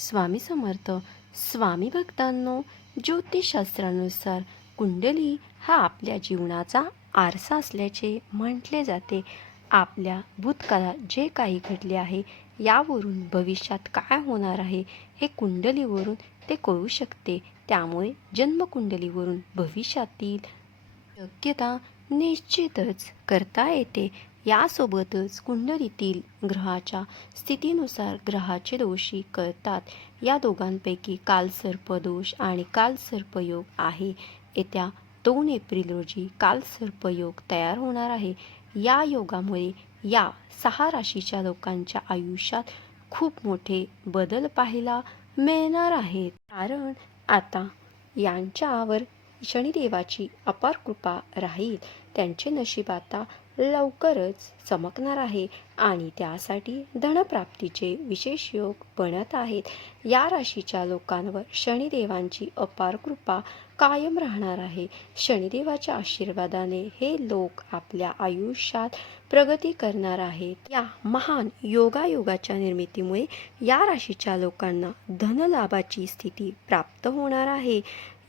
स्वामी समर्थ स्वामी भक्तांनो ज्योतिषशास्त्रानुसार कुंडली हा आपल्या जीवनाचा आरसा असल्याचे म्हटले जाते. आपल्या भूतकाळात जे काही घडले आहे यावरून भविष्यात काय होणार आहे हे कुंडलीवरून ते कळू शकते. त्यामुळे जन्मकुंडलीवरून भविष्यातील शक्यता निश्चितच करता येते. यासोबतच कुंडलीतील ग्रहाच्या स्थितीनुसार ग्रहाचे दोषी कळतात. या दोघांपैकी कालसर्पदोष आणि कालसर्पयोग आहे. येत्या दोन एप्रिल रोजी कालसर्पयोग तयार होणार आहे. या योगामुळे या सहा राशीच्या लोकांच्या आयुष्यात खूप मोठे बदल पाहायला मिळणार आहेत. कारण आता यांच्यावर शनिदेवाची अपार कृपा राहील. त्यांचे नशीब आता लवकरच चमकणार आहे आणि त्यासाठी धनप्राप्तीचे विशेष योग बनत आहेत. या राशीच्या लोकांवर शनिदेवांची अपार कृपा कायम राहणार आहे. शनिदेवाच्या आशीर्वादाने हे लोक आपल्या आयुष्यात प्रगती करणार आहेत. या महान योगायोगाच्या निर्मितीमुळे या राशीच्या लोकांना धनलाभाची स्थिती प्राप्त होणार आहे.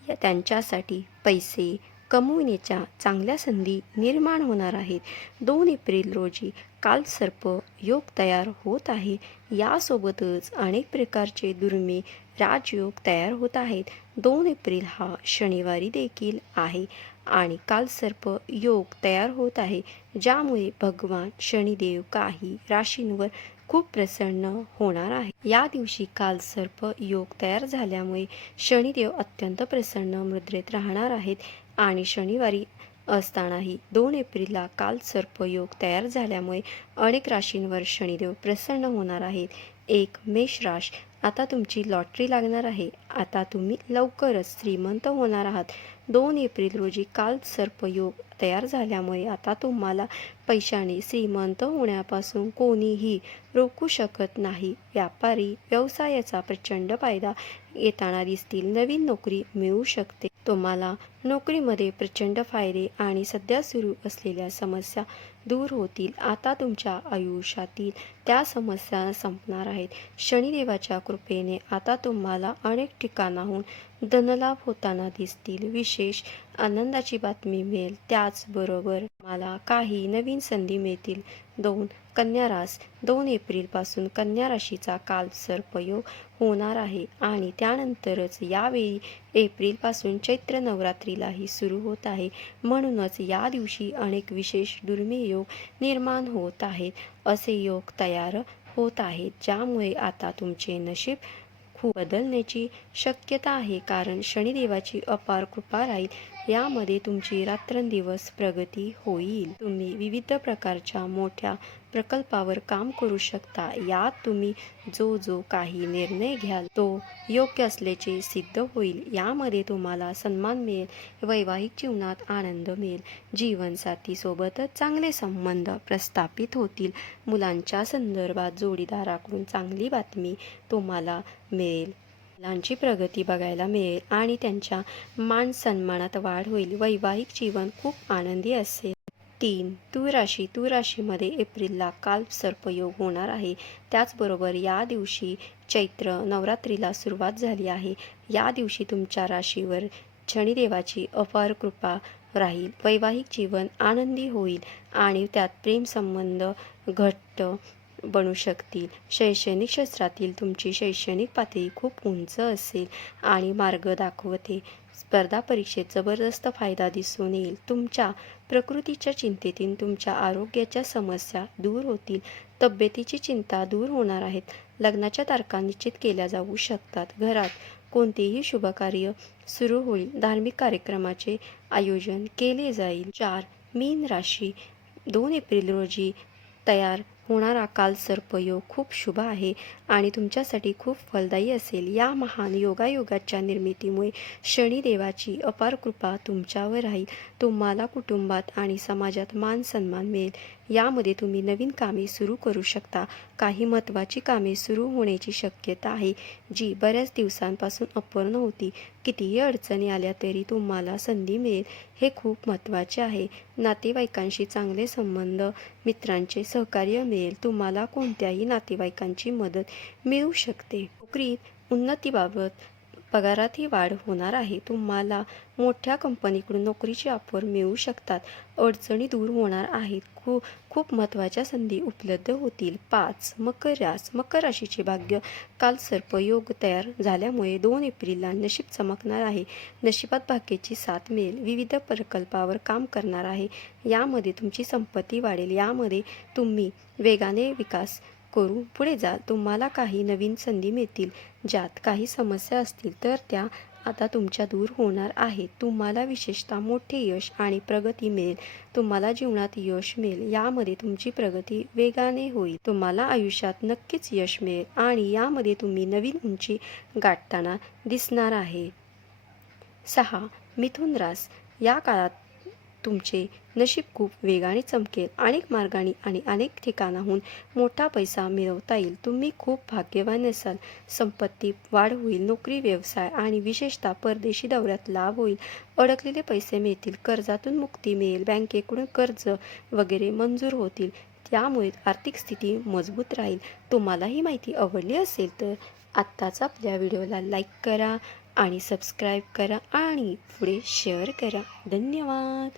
त्यांच्यासाठी पैसे कमविण्याच्या चांगल्या संधी निर्माण होणार आहेत. दोन एप्रिल रोजी कालसर्प योग तयार होत आहे. यासोबतच अनेक प्रकारचे दुर्मिळ राजयोग तयार होत आहेत. दोन एप्रिल हा शनिवारी देखील आहे आणि कालसर्प योग तयार होत आहे ज्यामुळे भगवान शनिदेव काही राशींवर खूप प्रसन्न होणार आहे. या दिवशी कालसर्प योग तयार झाल्यामुळे शनिदेव अत्यंत प्रसन्न मुद्रेत राहणार आहेत आणि शनिवारी असतानाही दोन एप्रिलला काल सर्पयोग तयार झाल्यामुळे अनेक राशींवर शनिदेव प्रसन्न होणार आहेत. एक मेष राश. आता तुमची लॉटरी लागणार आहे. आता तुम्ही लवकरच श्रीमंत होणार आहात. दोन एप्रिल रोजी काल सर्पयोग तयार झाल्यामुळे आता तुम्हाला पैशाने श्रीमंत होण्यापासून कोणीही रोखू शकत नाही. व्यापारी व्यवसायाचा प्रचंड फायदा येताना दिसतील. नवीन नोकरी मिळू शकते. तुम्हाला नोकरीमध्ये प्रचंड फायदे आणि सध्या सुरू असलेल्या समस्या दूर होतील. आता तुमच्या आयुष्यातील त्या समस्या संपणार आहेत. शनिदेवाच्या कृपेने आता तुम्हाला अनेक ठिकाणाहून धनलाभ होताना दिसतील. विशेष आनंदाची बातमी मिळेल. त्याचबरोबर मला काही नवीन संधी मिळतील. दोन. कन्या रास. दोन एप्रिलपासून कन्या राशीचा काल सर्पयोग होणार आहे आणि त्यानंतरच यावेळी एप्रिलपासून चैत्र नवरात्रीलाही सुरू होत आहे. म्हणूनच या दिवशी अनेक विशेष दुर्मिळ योग निर्माण होत आहेत असे योग तयार होत आहेत ज्यामुळे आता तुमचे नशीब खूप बदलण्याची शक्यता आहे. कारण शनिदेवाची अपार कृपा राहील. यामध्ये तुमची रात्रंदिवस प्रगती होईल. तुम्ही विविध प्रकारच्या मोठ्या प्रकल्पावर काम करू शकता. यात तुम्ही जो जो काही निर्णय घ्याल तो योग्य असल्याचे सिद्ध होईल. यामध्ये तुम्हाला सन्मान मिळेल वैवाहिक जीवनात आनंद मिळेल जीवनसाथीसोबतच चांगले संबंध प्रस्थापित होतील. मुलांच्या संदर्भात जोडीदाराकडून चांगली बातमी तुम्हाला मिळेल. मुलांची प्रगती बघायला मिळेल आणि त्यांच्या मान सन्मानात वाढ होईल. वैवाहिक जीवन खूप आनंदी असेल. तीन तू राशी तू राशीमध्ये एप्रिलला काल सर्पयोग होणार आहे. त्याचबरोबर या दिवशी चैत्र नवरात्रीला सुरुवात झाली आहे. या दिवशी तुमच्या राशीवर शनिदेवाची अपार कृपा राहील. वैवाहिक जीवन आनंदी होईल आणि त्यात प्रेमसंबंध घट्ट बनू शकतील. शैक्षणिक क्षेत्रातील तुमची शैक्षणिक पातळी खूप उंच असेल आणि मार्ग दाखवते. स्पर्धा परीक्षेत जबरदस्त फायदा दिसून येईल. तुमच्या प्रकृतीच्या चिंतेतून तुमच्या आरोग्याच्या समस्या दूर होतील. तब्येतीची चिंता दूर होणार आहेत. लग्नाच्या तारखा निश्चित केल्या जाऊ शकतात. घरात कोणतेही शुभकार्य सुरू होईल. धार्मिक कार्यक्रमाचे आयोजन केले जाईल. चार मीन राशी दोन एप्रिल रोजी तयार होणारा काल सर्पयोग खूप शुभ आहे आणि तुमच्यासाठी खूप फलदायी असेल. या महान योगायोगाच्या निर्मितीमुळे शनिदेवाची अपार कृपा तुमच्यावर राहील. तुम्हाला कुटुंबात आणि समाजात मान सन्मान मिळेल. यामध्ये तुम्ही नवीन कामे सुरू करू शकता. काही महत्त्वाची कामे सुरू होण्याची शक्यता आहे जी बऱ्याच दिवसांपासून अपूर्ण होती. कितीही अडचणी आल्या तरी तुम्हाला संधी मिळेल. हे खूप महत्त्वाचे आहे. नातेवाईकांशी चांगले संबंध मित्रांचे सहकार्य मिळेल. तुम्हाला कोणत्याही नातेवाईकांची मदत मिळू शकते. नोकरीत उन्नतीबाबत पगारातही वाढ होणार आहे. तुम्हाला मोठ्या कंपनीकडून नोकरीची ऑफर मिळू शकतात. अडचणी दूर होणार आहेत. खू खूप महत्त्वाच्या संधी उपलब्ध होतील. पाच मकर रास मकर राशीचे भाग्य काल सर्पयोग तयार झाल्यामुळे दोन एप्रिलला नशीब चमकणार आहे. नशिबात भाग्याची साथ मिळेल. विविध प्रकल्पावर काम करणार आहे. यामध्ये तुमची संपत्ती वाढेल. यामध्ये तुम्ही वेगाने विकास करू. पुढे जा. तुम्हाला काही नवीन संधी मिळतील. ज्यात काही समस्या असतील तर त्या आता तुमच्या दूर होणार आहेत. तुम्हाला विशेषतः मोठे यश आणि प्रगती मिळेल. तुम्हाला जीवनात यश मिळेल. यामध्ये तुमची प्रगती वेगाने होईल. तुम्हाला आयुष्यात नक्कीच यश मिळेल आणि यामध्ये तुम्ही नवीन उंची गाठताना दिसणार आहे. सहा. मिथुन रास. या काळात तुमचे नशीब खूप वेगाने चमकेल. अनेक मार्गाने आणि अनेक ठिकाणाहून मोठा पैसा मिळवता येईल. तुम्ही खूप भाग्यवान असाल. संपत्ती वाढ होईल नोकरी व्यवसाय आणि विशेषतः परदेशी दौऱ्यात लाभ होईल. अडकलेले पैसे मिळतील कर्जातून मुक्ती मिळेल बँकेकडून कर्ज वगैरे मंजूर होतील. त्यामुळे आर्थिक स्थिती मजबूत राहील. तुम्हाला ही माहिती आवडली असेल तर आत्ताच आपल्या व्हिडिओला लाईक करा आणि सबस्क्राईब करा आणि पुढे शेअर करा. धन्यवाद.